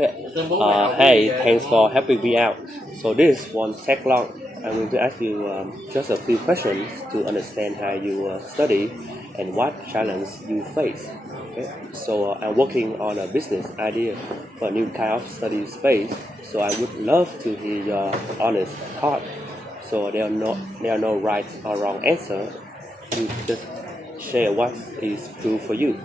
Okay. Hey, thanks for helping me out. So this won't take long. I'm going to ask you just a few questions to understand how you study and what challenge you face. Okay. So I'm working on a business idea for a new kind of study space. So I would love to hear your honest thought. So there are no right or wrong answer. You just share what is true for you.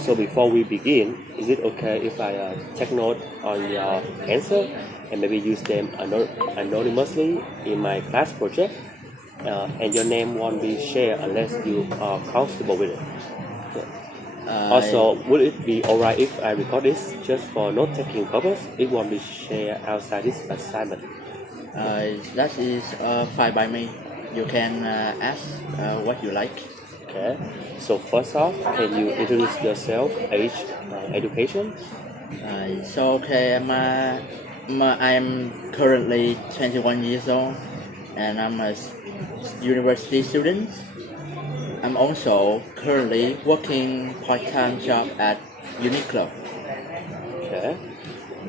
So before we begin, is it okay if I take note on your answer and maybe use them anonymously in my class project? And your name won't be shared unless you are comfortable with it. I Also, would it be alright if I record this just for note-taking purpose? It won't be shared outside this assignment. that is fine by me. You can ask what you like. Okay. So first off, can you introduce yourself, age, education? Okay, I'm currently 21 years old, and I'm a university student. I'm also currently working part-time job at Uniqlo. Okay.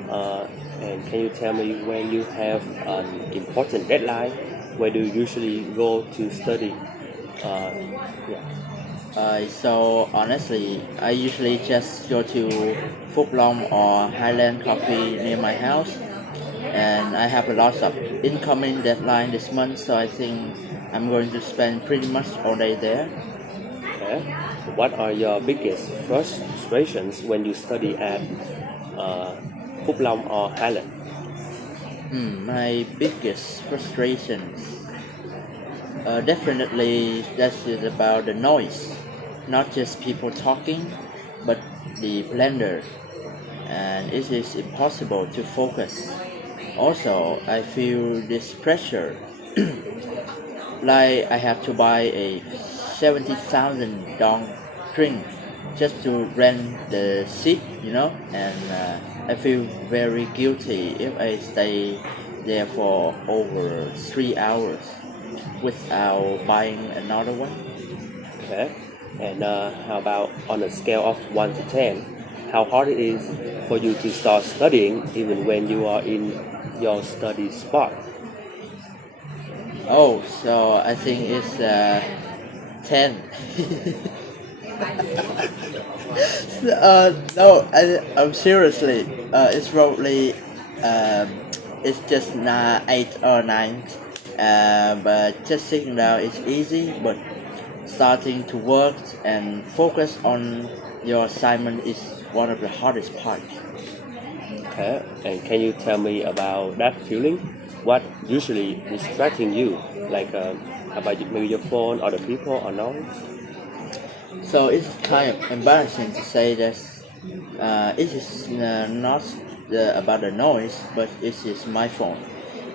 Uh, and can you tell me when you have an important deadline, where do you usually go to study? Uh, yeah. So honestly, I usually just go to Footlong or Highland Coffee near my house, and I have a lot of incoming deadline this month, so I think I'm going to spend pretty much all day there. Okay. What are your biggest frustrations when you study at uh, Phúc Long or Highland? My biggest frustrations, definitely that is about the noise, not just people talking, but the blender, and it is impossible to focus. Also, I feel this pressure, like I have to buy a 70,000 dong drink just to rent the seat, and I feel very guilty if I stay there for over 3 hours without buying another one. Okay. And how about on a scale of 1 to 10, how hard it is for you to start studying even when you are in your study spot? Oh, so I think it's 10. No, I'm seriously. It's probably um, it's just 8 or 9. But just sitting down is easy, but starting to work and focus on your assignment is one of the hardest parts. Okay. And can you tell me about that feeling? What usually distracting you? Like about maybe your phone or the people or noise? So it's kind of embarrassing to say that it is not about the noise, but it is my phone.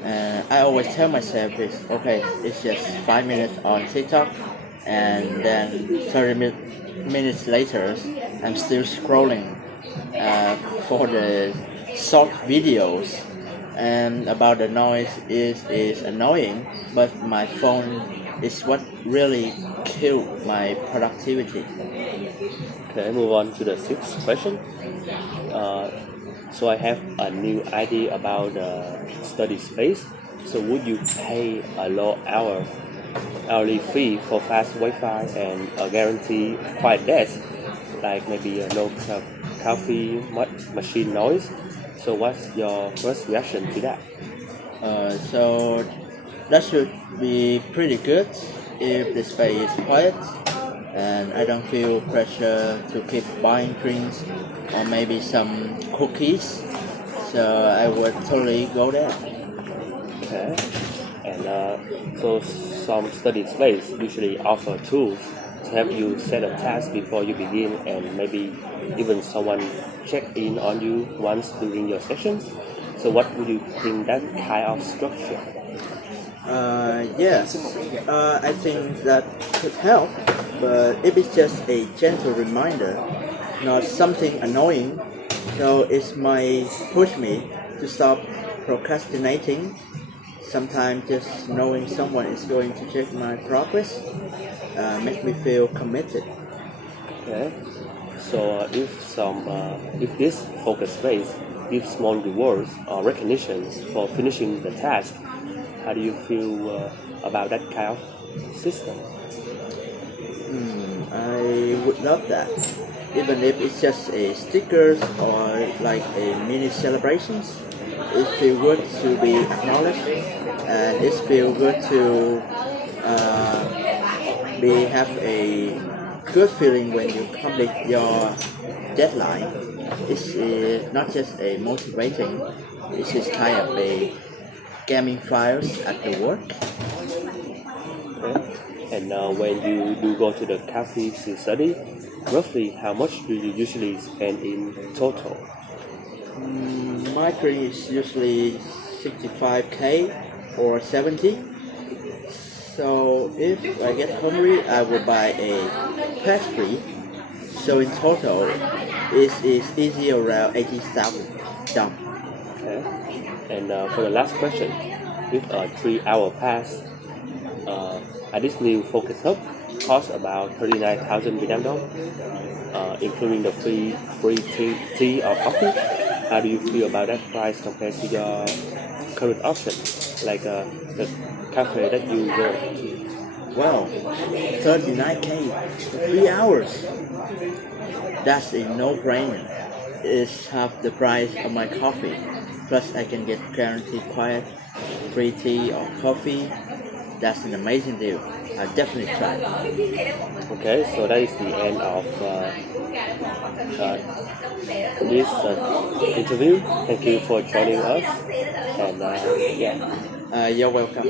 I always tell myself, it's okay, it's just 5 minutes on TikTok, and then 30 minutes later, I'm still scrolling for the short videos. And about the noise is annoying, but my phone is what really killed my productivity. Okay, move on to the sixth question. Uh, so I have a new idea about the study space. So would you pay a hourly fee for fast Wi-Fi and a guarantee quiet desk, like maybe no coffee machine noise? So what's your first reaction to that? So that should be pretty good if the space is quiet and I don't feel pressure to keep buying drinks or maybe some cookies. So I would totally go there. Okay. And so some study space usually offer tools to help you set a task before you begin and maybe even someone check in on you once during your sessions. So what would you think that kind of structure? Yes, I think that could help, but if it's just a gentle reminder, not something annoying, so it might push me to stop procrastinating. Sometimes just knowing someone is going to check my progress makes me feel committed. Okay. So if this focus space give small rewards or recognitions for finishing the task. How do you feel about that kind of system? I would love that. Even if it's just a stickers or like a mini celebrations, it feels good to be acknowledged, and it feels good to be have a good feeling when you complete your deadline. It's not just a motivating, it's just kind of a gaming files at the work. Okay. And when you do go to the cafe to study, roughly how much do you usually spend in total? My pay is usually 65k or 70. So if I get hungry, I will buy a pastry. So in total, it is easy around 80,000 done. Okay. And for the last question, if a 3 hour pass at this new focus hub costs about 39,000 Vietnam dong, including the free tea or coffee. How do you feel about that price compared to your current option, like the cafe that you go to? Wow, 39k, 3 hours. That's a no-brainer. It's half the price of my coffee. Plus I can get guaranteed quiet, free tea or coffee. That's an amazing deal. I'll definitely try. Okay, so that is the end of this interview. Thank you for joining us, and yeah. You're welcome.